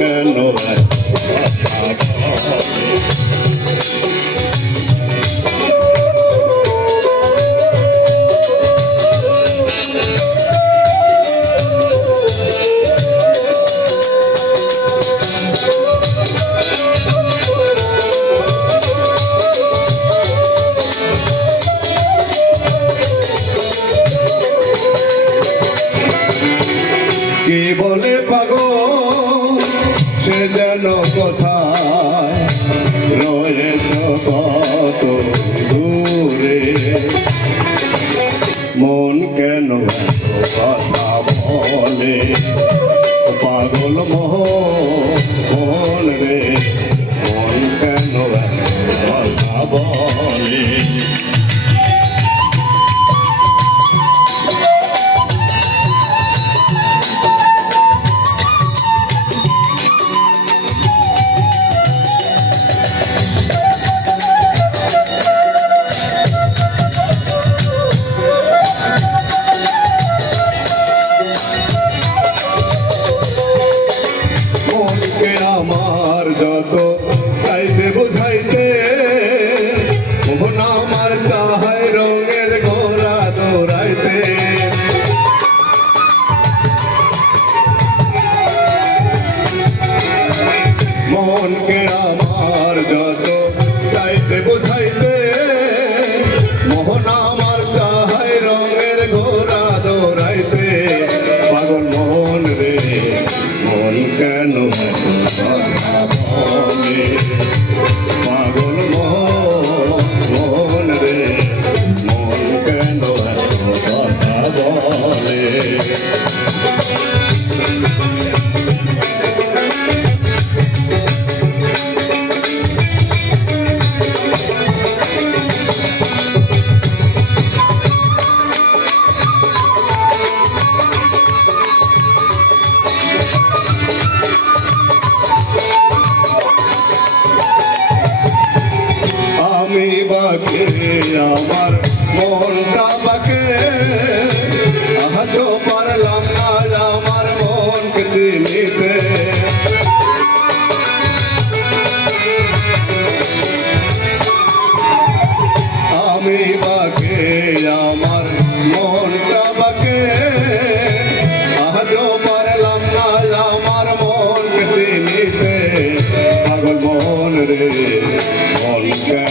and সে যেন কোথায়? রয়েছ কত মন কেন কথা পাগল মন যত চাইতে বুঝাইতে মোহন আমার চাহাই রঙের ঘোরা দৌড়াইতে। মনকে আমার যত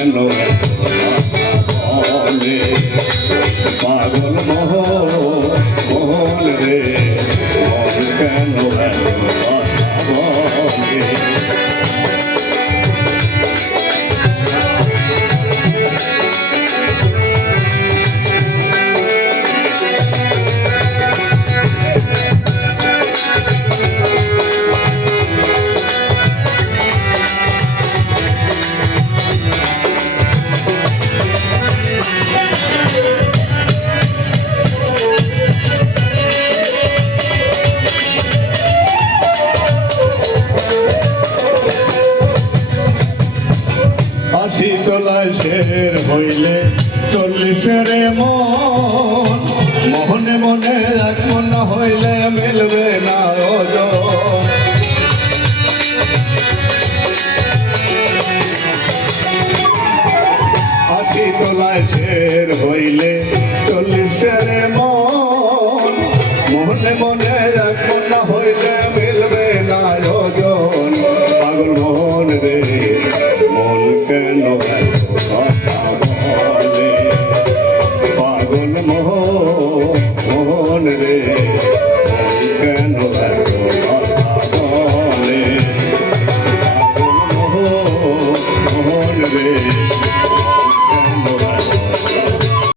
কেন পাগল মোহন রে? কেন দোলায় শের হইলে চল্লিশের মন। মনে মনে এক মন হইলে মিলবে না অজন